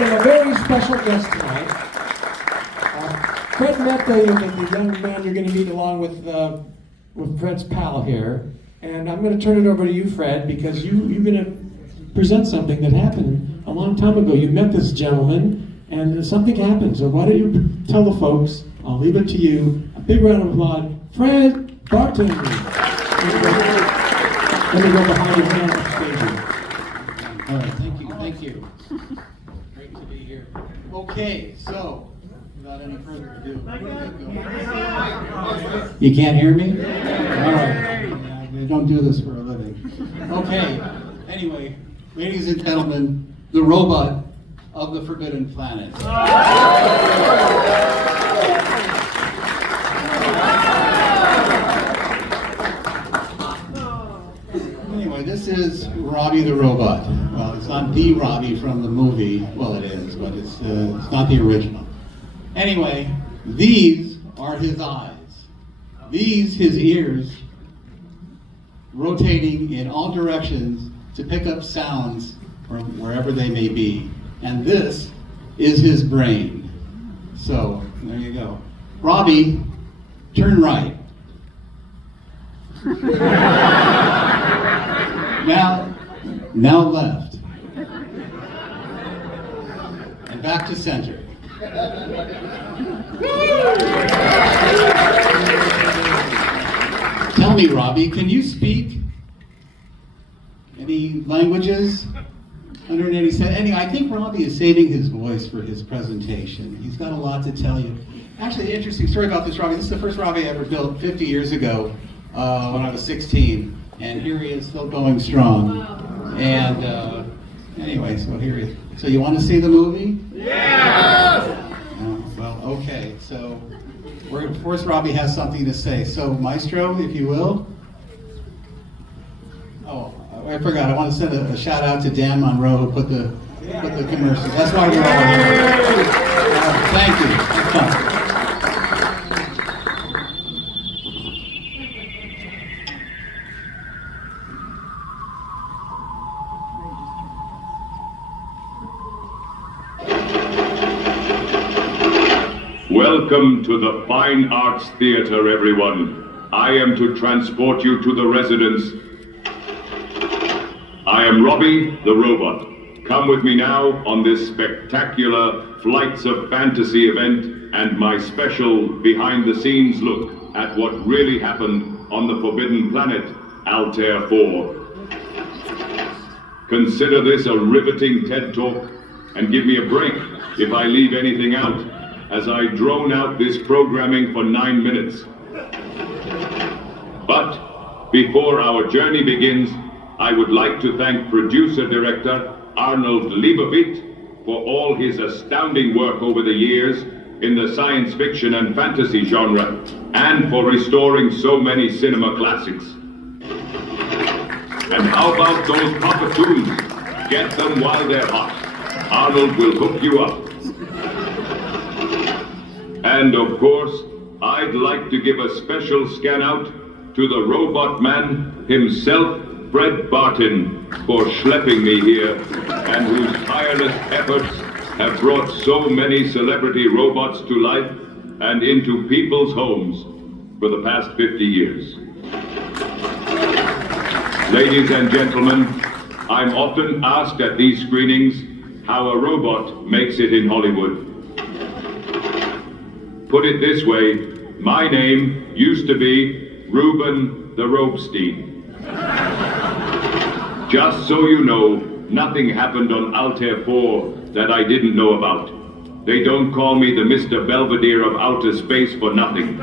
have a very special guest tonight. Fred met the young man you're going to meet along with Fred's pal here. And I'm going to turn it over to you, Fred, because you're going to present something that happened a long time ago. You met this gentleman, and something happened. So why don't you tell the folks? I'll leave it to you. A big round of applause. Fred Barton. Let me go behind your hand upstage. All right, thank you. Great to be here. Okay, so, without any further ado, you can't hear me? All right, we don't do this for a living. Okay, anyway, ladies and gentlemen, the robot of the Forbidden Planet. Anyway, this is Robby the robot. Well, it's not the Robby from the movie. Well, it is, but it's not the original. Anyway, these are his eyes. These, his ears, rotating in all directions to pick up sounds from wherever they may be. And this is his brain. So, there you go. Robby, turn right. Now left. And back to center. Tell me, Robby, can you speak any languages? 187. Anyway, I think Robby is saving his voice for his presentation. He's got a lot to tell you. Actually, interesting story about this Robby. This is the first Robby I ever built 50 years ago when I was 16. And here he is, still going strong. And anyway, so here he is. So you want to see the movie? Yeah! Well, okay. So, of course, Robby has something to say. So, Maestro, if you will. Oh, I forgot. I want to send a shout out to Dan Monroe who put the commercials. That's why we're all here. Thank you. That's fun. Welcome to the Fine Arts Theater, everyone. I am to transport you to the residence. I am Robby the robot. Come with me now on this spectacular Flights of Fantasy event and my special behind-the-scenes look at what really happened on the Forbidden Planet, Altair 4. Consider this a riveting TED Talk and give me a break if I leave anything out, as I drone out this programming for 9 minutes. But before our journey begins, I would like to thank producer-director Arnold Leibovitz for all his astounding work over the years in the science fiction and fantasy genre, and for restoring so many cinema classics. And how about those Papa-Toons? Get them while they're hot. Arnold will hook you up. And of course, I'd like to give a special scan out to the robot man himself, Fred Barton, for schlepping me here, and whose tireless efforts have brought so many celebrity robots to life and into people's homes for the past 50 years. Ladies and gentlemen, I'm often asked at these screenings how a robot makes it in Hollywood. Put it this way, my name used to be Reuben the Ropestein. Just so you know, nothing happened on Altair 4 that I didn't know about. They don't call me the Mr. Belvedere of outer space for nothing.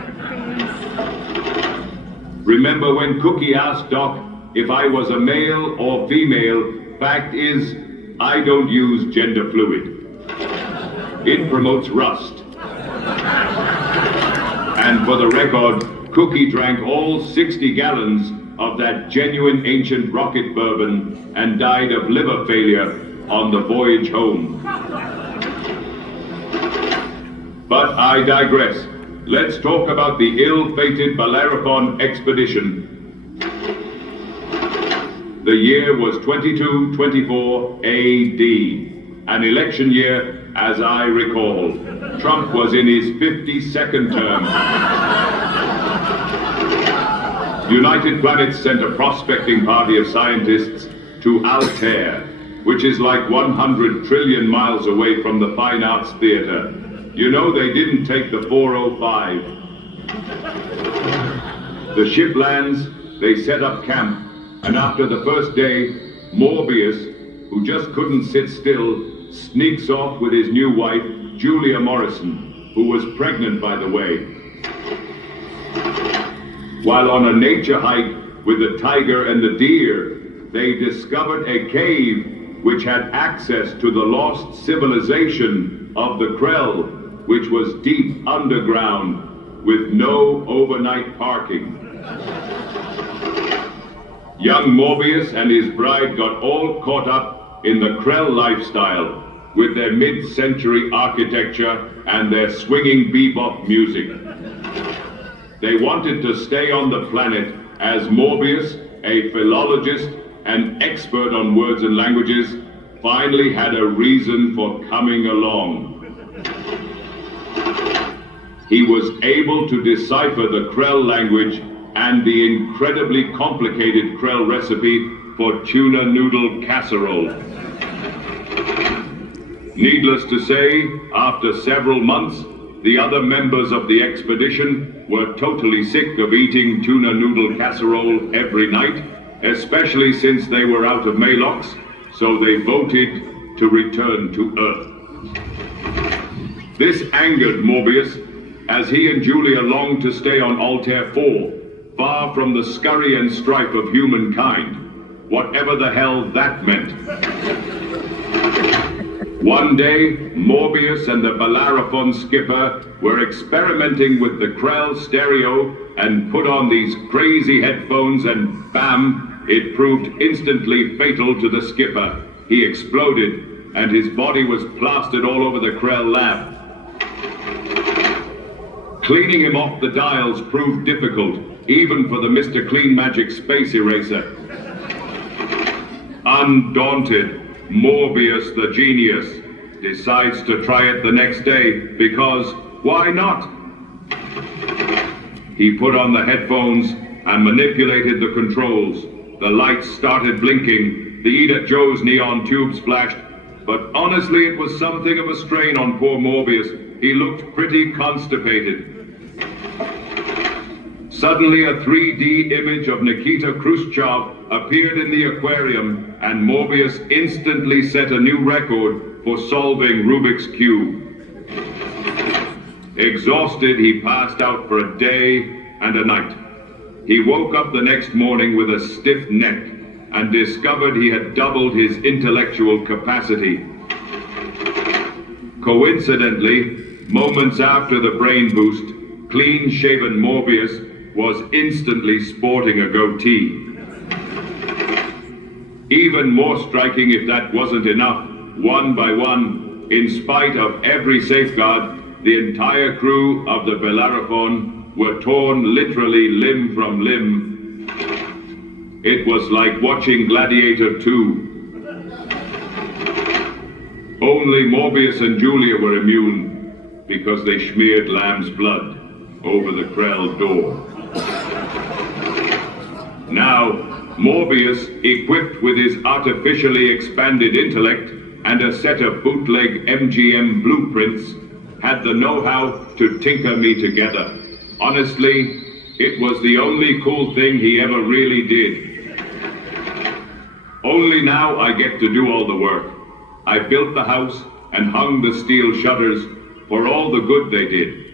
Remember when Cookie asked Doc if I was a male or female? Fact is, I don't use gender fluid. It promotes rust. And for the record, Cookie drank all 60 gallons of that genuine ancient rocket bourbon and died of liver failure on the voyage home. But I digress. Let's talk about the ill-fated Bellerophon expedition. The year was 2224 AD. an election year as I recall. Trump was in his 52nd term. United Planets sent a prospecting party of scientists to Altair, which is like 100 trillion miles away from the Fine Arts Theater. You know, they didn't take the 405. The ship lands, they set up camp, and after the first day, Morbius, who just couldn't sit still, sneaks off with his new wife, Julia Morrison, who was pregnant, by the way. While on a nature hike with the tiger and the deer, they discovered a cave which had access to the lost civilization of the Krell, which was deep underground with no overnight parking. Young Morbius and his bride got all caught up in the Krell lifestyle with their mid-century architecture and their swinging bebop music. They wanted to stay on the planet as Morbius, a philologist and expert on words and languages, finally had a reason for coming along. He was able to decipher the Krell language and the incredibly complicated Krell recipe for tuna noodle casserole. Needless to say, after several months, the other members of the expedition were totally sick of eating tuna noodle casserole every night, especially since they were out of Malox, so they voted to return to Earth. This angered Morbius, as he and Julia longed to stay on Altair 4, far from the scurry and strife of humankind, whatever the hell that meant. One day, Morbius and the Bellerophon skipper were experimenting with the Krell stereo and put on these crazy headphones, and bam, it proved instantly fatal to the skipper. He exploded, and his body was plastered all over the Krell lab. Cleaning him off the dials proved difficult, even for the Mr. Clean Magic Space Eraser. Undaunted, Morbius the genius decides to try it the next day, because why not? He put on the headphones and manipulated the controls. The lights started blinking, the Eat at Joe's neon tubes flashed, but honestly it was something of a strain on poor Morbius. He looked pretty constipated. Suddenly a 3D image of Nikita Khrushchev appeared in the aquarium, and Morbius instantly set a new record for solving Rubik's Cube. Exhausted, he passed out for a day and a night. He woke up the next morning with a stiff neck and discovered he had doubled his intellectual capacity. Coincidentally, moments after the brain boost, clean-shaven Morbius was instantly sporting a goatee. Even more striking, if that wasn't enough, one by one, in spite of every safeguard, the entire crew of the Bellerophon were torn literally limb from limb. It was like watching Gladiator 2. Only Morbius and Julia were immune, because they smeared lamb's blood over the Krell door. Now, Morbius, equipped with his artificially expanded intellect and a set of bootleg MGM blueprints, had the know-how to tinker me together. Honestly, it was the only cool thing he ever really did. Only now I get to do all the work. I built the house and hung the steel shutters for all the good they did.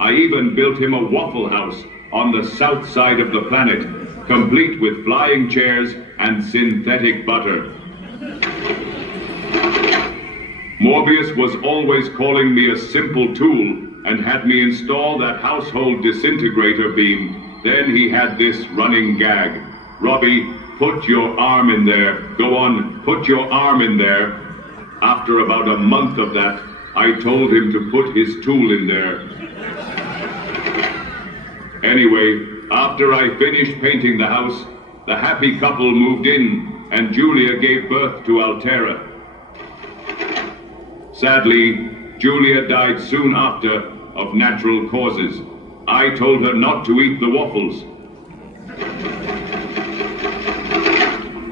I even built him a Waffle House on the south side of the planet, complete with flying chairs and synthetic butter. Morbius was always calling me a simple tool and had me install that household disintegrator beam. Then he had this running gag. Robby, put your arm in there. Go on, put your arm in there. After about a month of that, I told him to put his tool in there. Anyway, after I finished painting the house, the happy couple moved in, and Julia gave birth to Altera. Sadly, Julia died soon after of natural causes. I told her not to eat the waffles.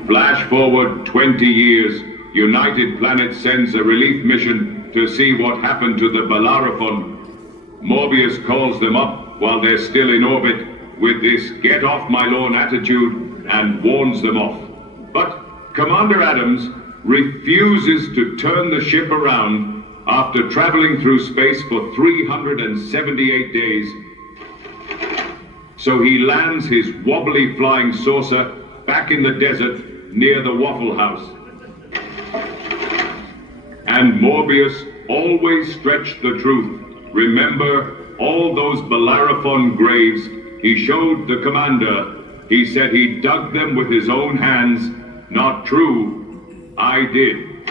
Flash forward 20 years, United Planets sends a relief mission to see what happened to the Bellerophon. Morbius calls them up while they're still in orbit with this get off my lawn attitude and warns them off. But Commander Adams refuses to turn the ship around after traveling through space for 378 days. So he lands his wobbly flying saucer back in the desert near the Waffle House. And Morbius always stretched the truth. Remember all those Bellerophon graves he showed the commander? He said he dug them with his own hands. Not true. I did.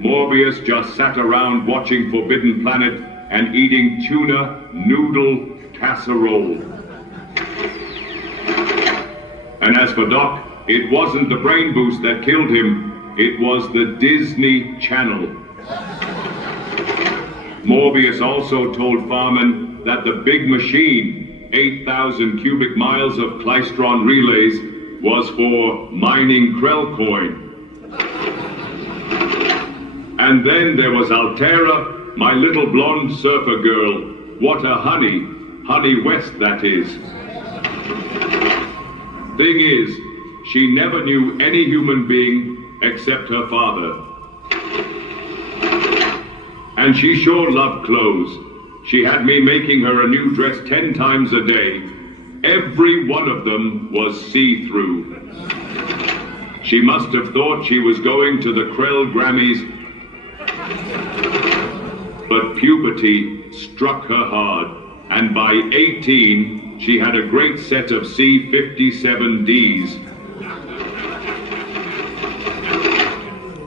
Morbius just sat around watching Forbidden Planet and eating tuna noodle casserole. And as for Doc, it wasn't the brain boost that killed him, it was the Disney Channel. Morbius also told Farman that the big machine, 8,000 cubic miles of klystron relays, was for mining Krell coin. And then there was Altera, my little blonde surfer girl. What a honey West that is. Thing is, she never knew any human being except her father. And she sure loved clothes. She had me making her a new dress 10 times a day. Every one of them was see-through. She must have thought she was going to the Krell Grammys, but puberty struck her hard, and by 18, she had a great set of C-57Ds.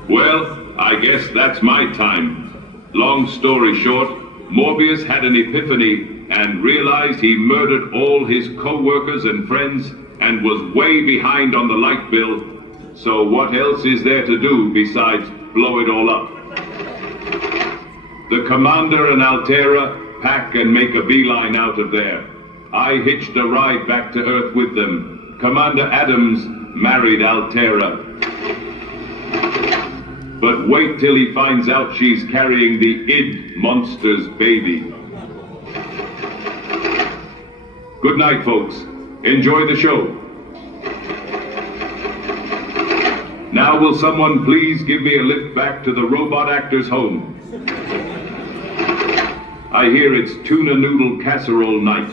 Well, I guess that's my time. Long story short, Morbius had an epiphany and realized he murdered all his co-workers and friends and was way behind on the light bill. So what else is there to do besides blow it all up? The Commander and Altera pack and make a beeline out of there. I hitched a ride back to Earth with them. Commander Adams married Altera. But wait till he finds out she's carrying the id monster's baby. Good night, folks. Enjoy the show. Now will someone please give me a lift back to the robot actor's home? I hear it's tuna noodle casserole night.